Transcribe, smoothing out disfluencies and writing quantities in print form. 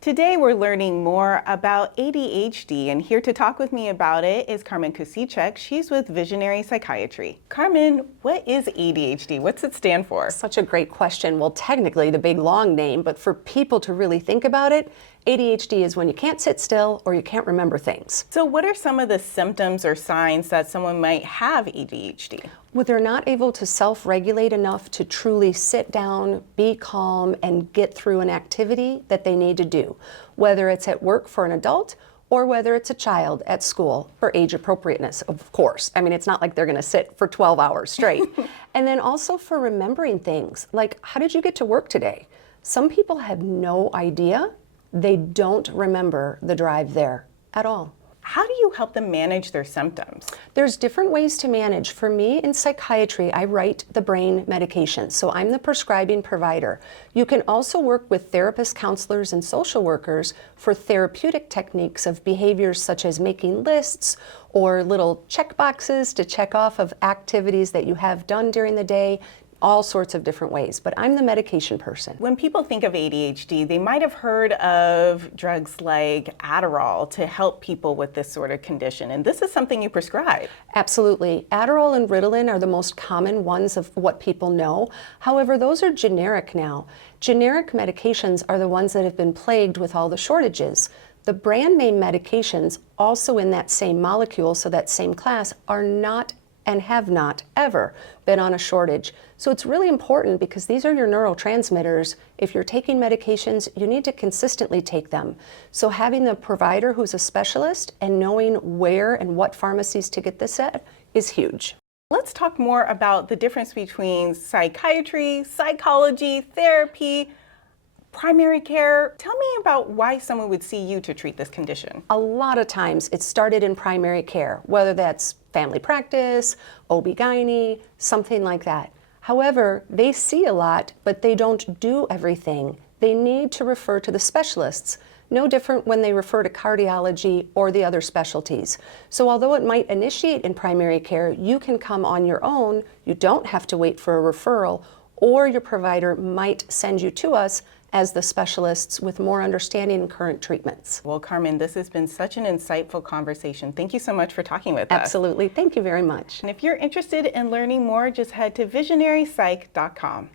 Today we're learning more about ADHD, and here to talk with me about it is Carmen Kusicek. She's with Visionary Psychiatry. Carmen, what is ADHD? What's it stand for? Such a great question. Well, technically the big long name, but for people to really think about it, ADHD is when you can't sit still or you can't remember things. So what are some of the symptoms or signs that someone might have ADHD? Well, they're not able to self-regulate enough to truly sit down, be calm, and get through an activity that they need to do, whether it's at work for an adult or whether it's a child at school for age appropriateness, of course. I mean, it's not like they're gonna sit for 12 hours straight. And then also for remembering things, like how did you get to work today? Some people have no idea. They don't remember the drive there at all. How do you help them manage their symptoms? There's different ways to manage. For me, in psychiatry, I write the brain medication, so I'm the prescribing provider. You can also work with therapists, counselors, and social workers for therapeutic techniques of behaviors such as making lists or little check boxes to check off of activities that you have done during the day, all sorts of different ways, but I'm the medication person. When people think of ADHD, they might have heard of drugs like Adderall to help people with this sort of condition, and this is something you prescribe. Absolutely. Adderall and Ritalin are the most common ones of what people know. However, those are generic now. Generic medications are the ones that have been plagued with all the shortages. The brand name medications, also in that same molecule, so that same class, are not and have not ever been on a shortage. So it's really important because these are your neurotransmitters. If you're taking medications, you need to consistently take them. So having the provider who's a specialist and knowing where and what pharmacies to get this at is huge. Let's talk more about the difference between psychiatry, psychology, therapy, primary care. Tell me about why someone would see you to treat this condition. A lot of times it started in primary care, whether that's family practice, OB-GYN, something like that. However, they see a lot, but they don't do everything. They need to refer to the specialists. No different when they refer to cardiology or the other specialties. So although it might initiate in primary care, you can come on your own. You don't have to wait for a referral, or your provider might send you to us as the specialists with more understanding in current treatments. Well, Carmen, this has been such an insightful conversation. Thank you so much for talking with us. Absolutely. Thank you very much. And if you're interested in learning more, just head to visionarysych.com.